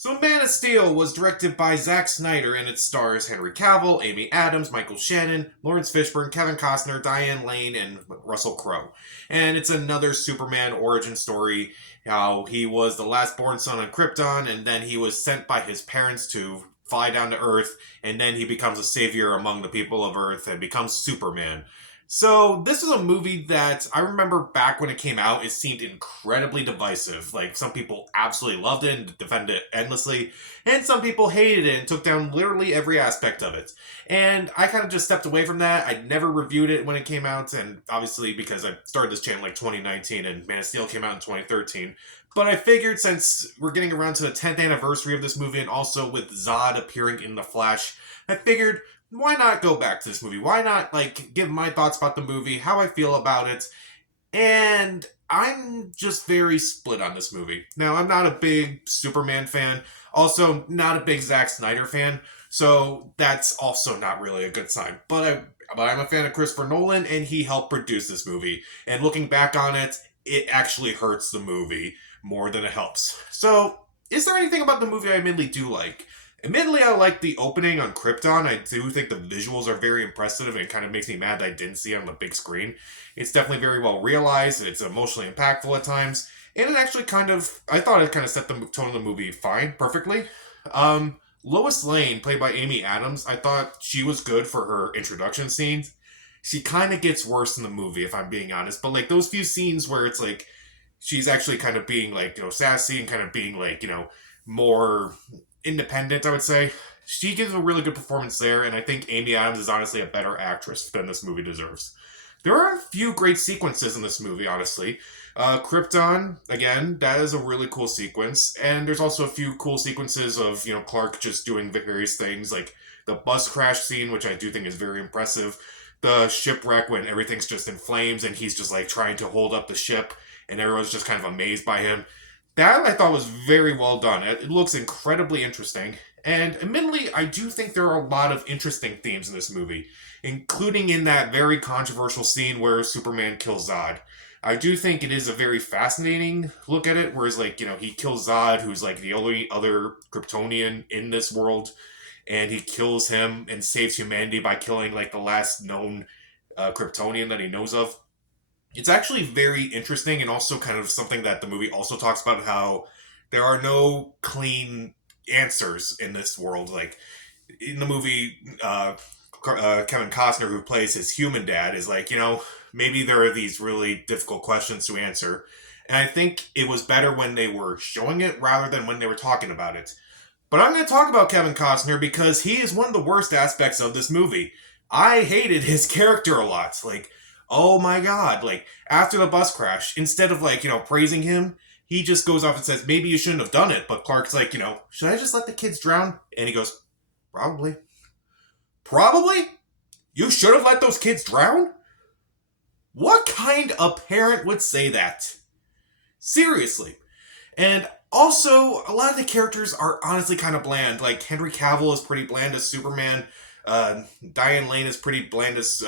So Man of Steel was directed by Zack Snyder and it stars Henry Cavill, Amy Adams, Michael Shannon, Lawrence Fishburne, Kevin Costner, Diane Lane, and Russell Crowe. And it's another Superman origin story, how he was the last born son on Krypton and then he was sent by his parents to fly down to Earth and then he becomes a savior among the people of Earth and becomes Superman. So this was a movie that I remember back when it came out, it seemed incredibly divisive. Like some people absolutely loved it and defended it endlessly, and some people hated it and took down literally every aspect of it. And I kind of just stepped away from that. I never reviewed it when it came out, and obviously because I started this channel like 2019 and Man of Steel came out in 2013. But I figured since we're getting around to the 10th anniversary of this movie and also with Zod appearing in The Flash, I figured why not go back to this movie? Why not, like, give my thoughts about the movie, how I feel about it? And I'm just very split on this movie. Now, I'm not a big Superman fan, also not a big Zack Snyder fan, so that's also not really a good sign. But I'm a fan of Christopher Nolan, and he helped produce this movie. And looking back on it, it actually hurts the movie more than it helps. So, is there anything about the movie I admittedly do like? Admittedly, I like the opening on Krypton. I do think the visuals are very impressive and it kind of makes me mad that I didn't see it on the big screen. It's definitely very well realized, it's emotionally impactful at times, and it actually I thought it kind of set the tone of the movie fine, perfectly. Lois Lane, played by Amy Adams, I thought she was good for her introduction scenes. She kind of gets worse in the movie, if I'm being honest, but like those few scenes where it's like, she's actually kind of being like, sassy and kind of being like, more independent, I would say. She gives a really good performance there, and I think Amy Adams is honestly a better actress than this movie deserves. There are a few great sequences in this movie, honestly. Krypton, again, that is a really cool sequence, and there's also a few cool sequences of, Clark just doing various things, like the bus crash scene, which I do think is very impressive. The shipwreck when everything's just in flames and he's just like trying to hold up the ship and everyone's just kind of amazed by him. That I thought was very well done. It looks incredibly interesting. And admittedly, I do think there are a lot of interesting themes in this movie, including in that very controversial scene where Superman kills Zod. I do think it is a very fascinating look at it, whereas, like, he kills Zod, who's, like, the only other Kryptonian in this world, and he kills him and saves humanity by killing, like, the last known Kryptonian that he knows of. It's actually very interesting and also kind of something that the movie also talks about, how there are no clean answers in this world. Like in the movie, Kevin Costner, who plays his human dad, is like, maybe there are these really difficult questions to answer. And I think it was better when they were showing it rather than when they were talking about it. But I'm going to talk about Kevin Costner because he is one of the worst aspects of this movie. I hated his character a lot. Like, oh my god, like, after the bus crash, instead of, like, praising him, he just goes off and says, maybe you shouldn't have done it. But Clark's like, should I just let the kids drown? And he goes, probably. Probably? You should have let those kids drown? What kind of parent would say that? Seriously. And also, a lot of the characters are honestly kind of bland. Like, Henry Cavill is pretty bland as Superman. Diane Lane is pretty bland as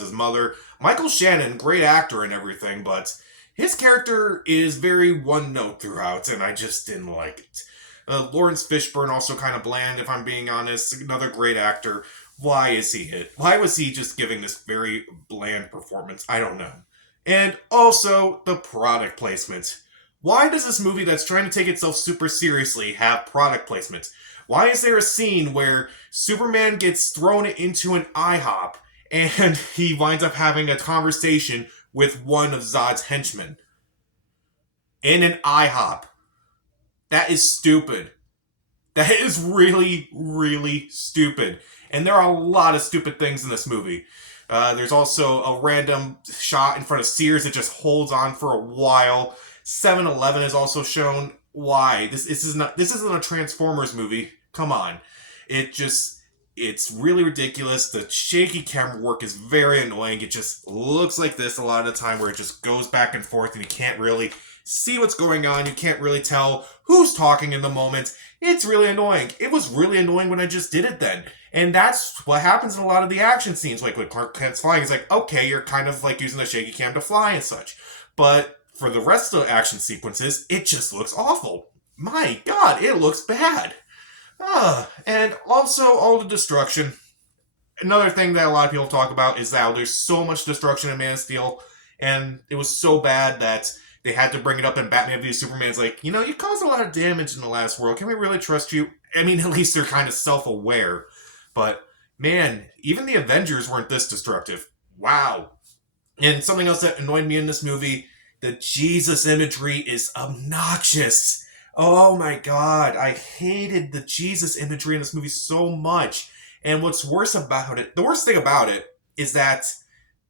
his mother. Michael Shannon, great actor and everything, but his character is very one note throughout, and I just didn't like it. Lawrence Fishburne, also kind of bland, if I'm being honest. Another great actor. Why is he hit? Why was he just giving this very bland performance? I don't know. And also, the product placement. Why does this movie that's trying to take itself super seriously have product placement? Why is there a scene where Superman gets thrown into an IHOP and he winds up having a conversation with one of Zod's henchmen in an IHOP? That is stupid. That is really, really stupid. And there are a lot of stupid things in this movie. There's also a random shot in front of Sears that just holds on for a while. 7-Eleven is also shown. Why? This isn't a Transformers movie. Come on. It's really ridiculous. The shaky camera work is very annoying. It just looks like this a lot of the time, where it just goes back and forth and you can't really see what's going on. You can't really tell who's talking in the moment. It's really annoying. It was really annoying when I just did it then. And that's what happens in a lot of the action scenes. Like when Clark Kent's flying, it's like, okay, you're kind of like using the shaky cam to fly and such. But for the rest of the action sequences, it just looks awful. My God, it looks bad. And also all the destruction. Another thing that a lot of people talk about is that there's so much destruction in Man of Steel, and it was so bad that they had to bring it up in Batman v Superman's like, you caused a lot of damage in the last world. Can we really trust you? I mean, at least they're kind of self-aware. But man, even the Avengers weren't this destructive. Wow. And something else that annoyed me in this movie, the Jesus imagery is obnoxious. Oh my God, I hated the Jesus imagery in this movie so much. And what's worse about it, the worst thing about it is that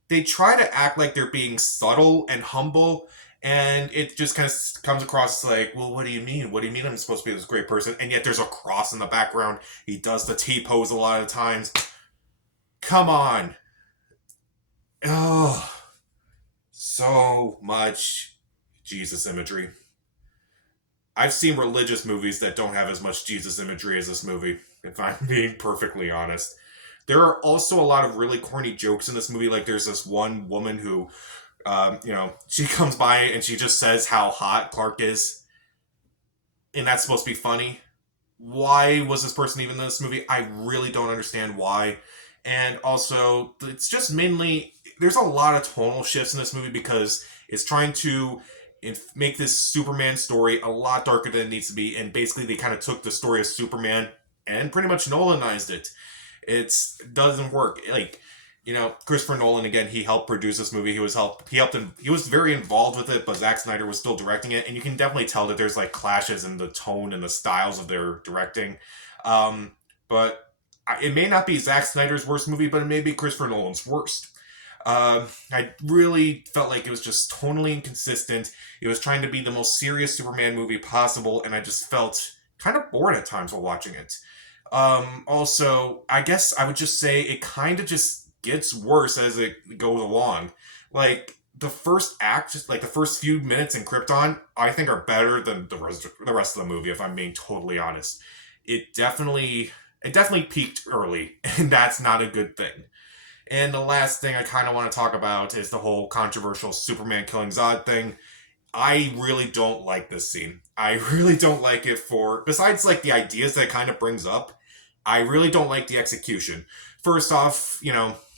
they try to act like they're being subtle and humble, and it just kind of comes across like, well, what do you mean? What do you mean I'm supposed to be this great person? And yet there's a cross in the background. He does the T pose a lot of times. Come on. Oh, so much Jesus imagery. I've seen religious movies that don't have as much Jesus imagery as this movie, if I'm being perfectly honest. There are also a lot of really corny jokes in this movie. Like, there's this one woman who, she comes by and she just says how hot Clark is, and that's supposed to be funny. Why was this person even in this movie? I really don't understand why. And also, it's just mainly, there's a lot of tonal shifts in this movie because it's trying to make this Superman story a lot darker than it needs to be. And basically, they kind of took the story of Superman and pretty much Nolanized it. It doesn't work. Like, Christopher Nolan, again, he helped produce this movie. He was very involved with it, but Zack Snyder was still directing it, and you can definitely tell that there's like clashes in the tone and the styles of their directing. But it may not be Zack Snyder's worst movie, but it may be Christopher Nolan's worst. I really felt like it was just tonally inconsistent. It was trying to be the most serious Superman movie possible, and I just felt kind of bored at times while watching it. Also, I guess I would just say it kind of just gets worse as it goes along. Like, the first act, just like the first few minutes in Krypton, I think are better than the rest of the movie, if I'm being totally honest. It definitely peaked early, and that's not a good thing. And the last thing I kind of want to talk about is the whole controversial Superman killing Zod thing. I really don't like this scene. I really don't like it besides like the ideas that it kind of brings up, I really don't like the execution. First off,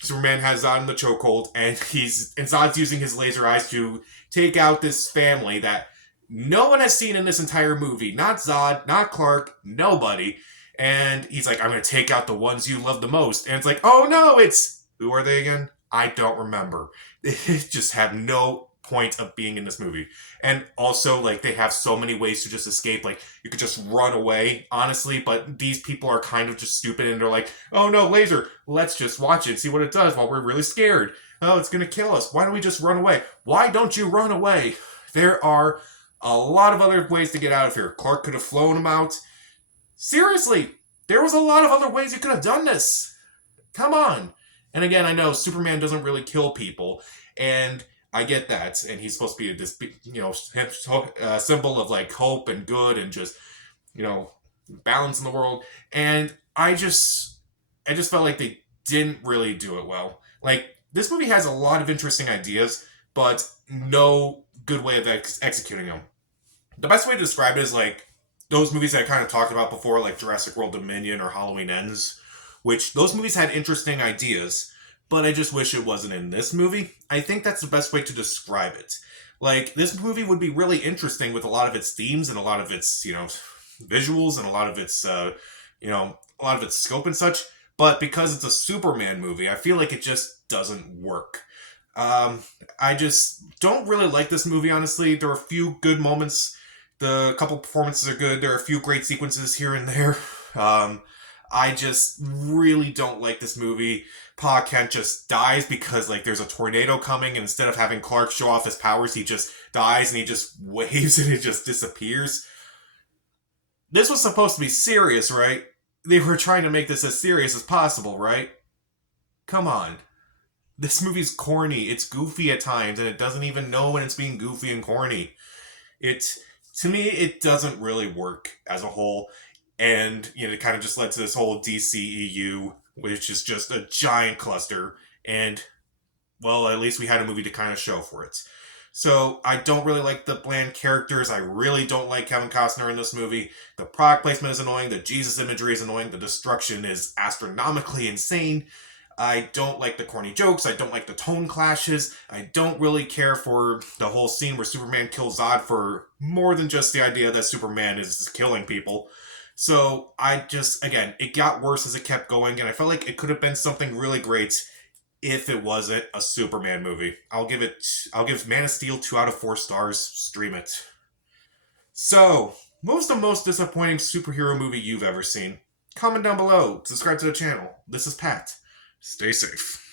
Superman has Zod in the chokehold, and Zod's using his laser eyes to take out this family that no one has seen in this entire movie. Not Zod, not Clark, nobody. And he's like, I'm going to take out the ones you love the most. And it's like, oh no, who are they again? I don't remember. They just have no point of being in this movie. And also, like, they have so many ways to just escape. Like, you could just run away, honestly, but these people are kind of just stupid, and they're like, oh no, laser, let's just watch it, see what it does while we're really scared. Oh, it's gonna kill us. Why don't we just run away? Why don't you run away? There are a lot of other ways to get out of here. Clark could have flown him out. Seriously, there was a lot of other ways you could have done this. Come on. And again, I know Superman doesn't really kill people, and I get that, and he's supposed to be this, symbol of like hope and good and just, balance in the world. And I just felt like they didn't really do it well. Like, this movie has a lot of interesting ideas, but no good way of executing them. The best way to describe it is like those movies that I kind of talked about before, like Jurassic World Dominion or Halloween Ends, which those movies had interesting ideas, but I just wish it wasn't in this movie. I think that's the best way to describe it. Like, this movie would be really interesting with a lot of its themes and a lot of its, visuals and a lot of its, scope and such. But because it's a Superman movie, I feel like it just doesn't work. I just don't really like this movie, honestly. There are a few good moments. The couple performances are good. There are a few great sequences here and there. I just really don't like this movie. Pa Kent just dies because, like, there's a tornado coming, and instead of having Clark show off his powers, he just dies, and he just waves, and it just disappears. This was supposed to be serious, right? They were trying to make this as serious as possible, right? Come on. This movie's corny. It's goofy at times, and it doesn't even know when it's being goofy and corny. To me, it doesn't really work as a whole. And, it kind of just led to this whole DCEU, which is just a giant cluster. And, well, at least we had a movie to kind of show for it. So I don't really like the bland characters. I really don't like Kevin Costner in this movie. The product placement is annoying. The Jesus imagery is annoying. The destruction is astronomically insane. I don't like the corny jokes. I don't like the tone clashes. I don't really care for the whole scene where Superman kills Zod for more than just the idea that Superman is killing people. So I just, again, it got worse as it kept going, and I felt like it could have been something really great if it wasn't a Superman movie. I'll give Man of Steel 2 out of 4 stars. Stream it. So, what was the most disappointing superhero movie you've ever seen? Comment down below. Subscribe to the channel. This is Pat. Stay safe.